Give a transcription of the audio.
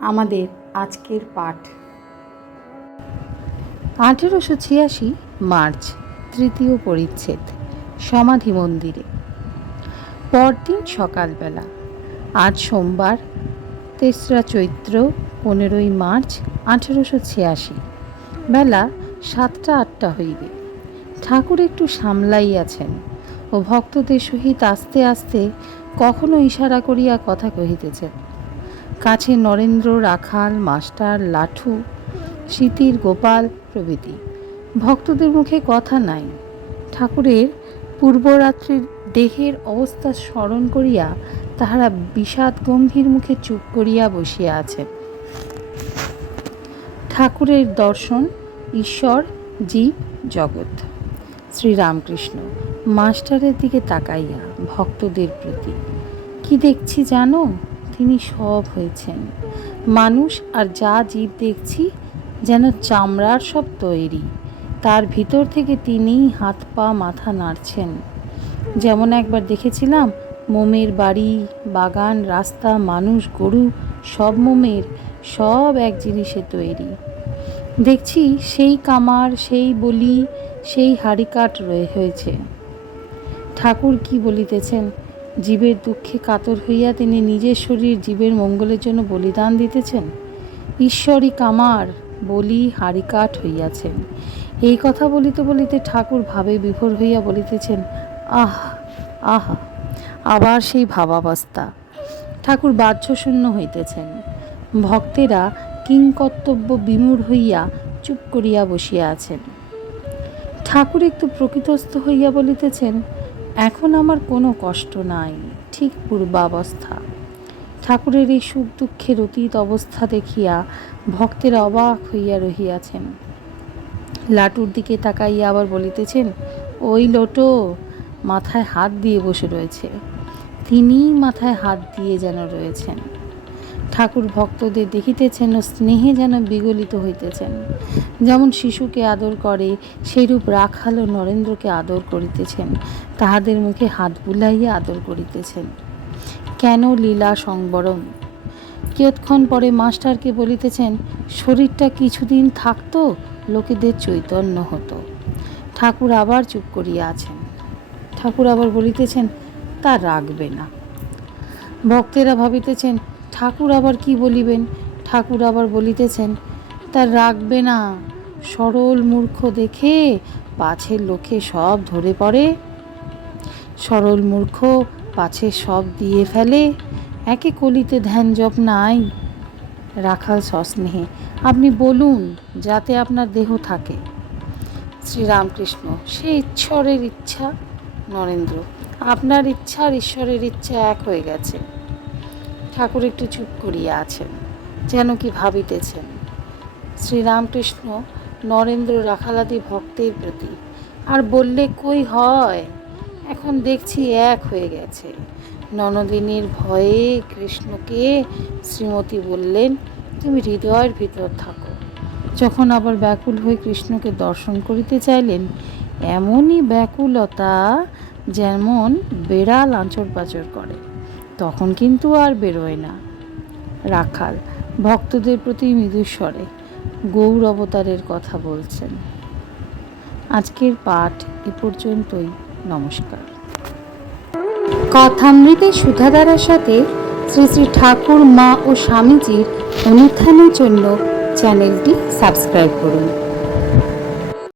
আমাদের আজকের পাঠ। আঠেরোশো ছিয়াশি মার্চ, তৃতীয় পরিচ্ছেদ, সমাধি মন্দিরে। পরদিন সকালবেলা, আজ সোমবার, তেসরা চৈত্র, পনেরোই মার্চ, আঠেরোশো ছিয়াশি। বেলা সাতটা আটটা হইবে। ঠাকুর একটু সামলাইয়াছেন ও ভক্তদের সহিত আস্তে আস্তে কখনো ইশারা করিয়া কথা কহিতেছেন। কাছে নরেন্দ্র রাখাল, মাস্টার লাঠু শীতির গোপাল প্রভৃতি। ভক্তদের মুখে কথা নাই। ঠাকুরের পূর্বরাত্রির দেহের অবস্থা স্মরণ করিয়া তাহারা বিষাদ গম্ভীর মুখে চুপ করিয়া বসিয়া আছেন ঠাকুরের দর্শন ঈশ্বর, জীব, জগৎ। শ্রীরামকৃষ্ণ মাস্টারের দিকে তাকাইয়া ভক্তদের প্রতি। কি দেখছি জানো? তিনি সব হয়েছেন। মানুষ আর যা জীব দেখছি যেন চামড়ার সব তৈরি। তার ভিতর থেকে তিনিই হাত পা মাথা নাড়ছেন। যেমন একবার দেখেছিলাম মোমের বাড়ি, বাগান, রাস্তা, মানুষ, গরু, সব মোমের সব এক জিনিসে তৈরি। দেখছি সেই কামার, সেই বলি, সেই হাড়িকাঠ রয়ে হয়েছে। ঠাকুর কি বলিতেছেন? জীবের দুঃখে কাতর হইয়া তিনি নিজের শরীর জীবের মঙ্গলের জন্য বলিদান দিতেছেন? ঈশ্বরই কামার, বলি হাড়িকাঠ হইয়াছেন। এই কথা বলিতে বলিতে ঠাকুর ভাবে বিভোর হইয়া বলিতেছেন, আহ, আহা, আবার সেই ভাবাবস্থা। ঠাকুর বাহ্যশূন্য হইতেছেন। ভক্তেরা কিংকর্তব্য বিমূঢ় হইয়া চুপ করিয়া বসিয়া আছেন। ঠাকুর একটু প্রকৃতস্থ হইয়া বলিতেছেন এখন আমার কোনো কষ্ট নাই, ঠিক পূর্বাবস্থা। ঠাকুরের এই সুখ দুঃখের অতীত অবস্থা দেখিয়া ভক্তের অবাক হইয়া রহিয়াছেন। লাটুর দিকে তাকাইয়া আবার বলিতেছেন, ওই লোটো, মাথায় হাত দিয়ে বসে রয়েছে। তিনিই মাথায় হাত দিয়ে যেন রয়েছেন। ঠাকুর ভক্তদের দেখিতেছেন ও স্নেহে যেন বিগলিত হইতেছেন। যেমন শিশুকে আদর করে, সেইরূপ রাখাল ও নরেন্দ্রকে আদর করিতেছেন। তাহাদের মুখে হাত বুলাইয়া আদর করিতেছেন। কেন লীলা সংবরণ? কিয়ৎক্ষণ পরে মাস্টারকে বলিতেছেন, শরীরটা কিছুদিন থাকতো, লোকেদের চৈতন্য হতো। ঠাকুর আবার চুপ করিয়া আছেন। ঠাকুর আবার বলিতেছেন, তা রাখবে না। ভক্তেরা ভাবিতেছেন ঠাকুর আবার কি বলিবেন? ঠাকুর আবার বলিতেছেন, তা রাখবে না। সরল মূর্খ দেখে পাছের লোকে সব ধরে পড়ে। সরল মূর্খ পাছে সব দিয়ে ফেলে। একে কলিতে ধ্যান জপ নাই। রাখাল সস্নেহে, আপনি বলুন, যাতে আপনার দেহ থাকে। শ্রীরামকৃষ্ণ, সে ঈশ্বরের ইচ্ছা। নরেন্দ্র, আপনার ইচ্ছা আর ঈশ্বরের ইচ্ছা এক হয়ে গেছে। ঠাকুর একটু চুপ করিয়া আছেন, যেন কি ভাবিতেছেন। শ্রীরামকৃষ্ণ নরেন্দ্র রাখালাদি ভক্তের প্রতি, আর বললে কই হয়? এখন দেখছি এক হয়ে গেছে। ননদিনীর ভয়ে কৃষ্ণকে শ্রীমতী বললেন, তুমি হৃদয়ের ভিতর থাকো। যখন আবার ব্যাকুল হয়ে কৃষ্ণকে দর্শন করিতে চাইলেন, এমনই ব্যাকুলতা যেমন বেড়াল আঁচড় পাচড় করে। তখন কিন্তু আর বেরোয় না। রাখাল ভক্তদের প্রতি মৃদুস্বরে গৌর অবতারের কথা বলছেন। আজকের পাঠ এ পর্যন্তই। নমস্কার। কথামৃতে সুধাধারার সাথে শ্রী শ্রী ঠাকুর, মা ও স্বামীজির অনুত্থানের জন্য চ্যানেলটি সাবস্ক্রাইব করুন।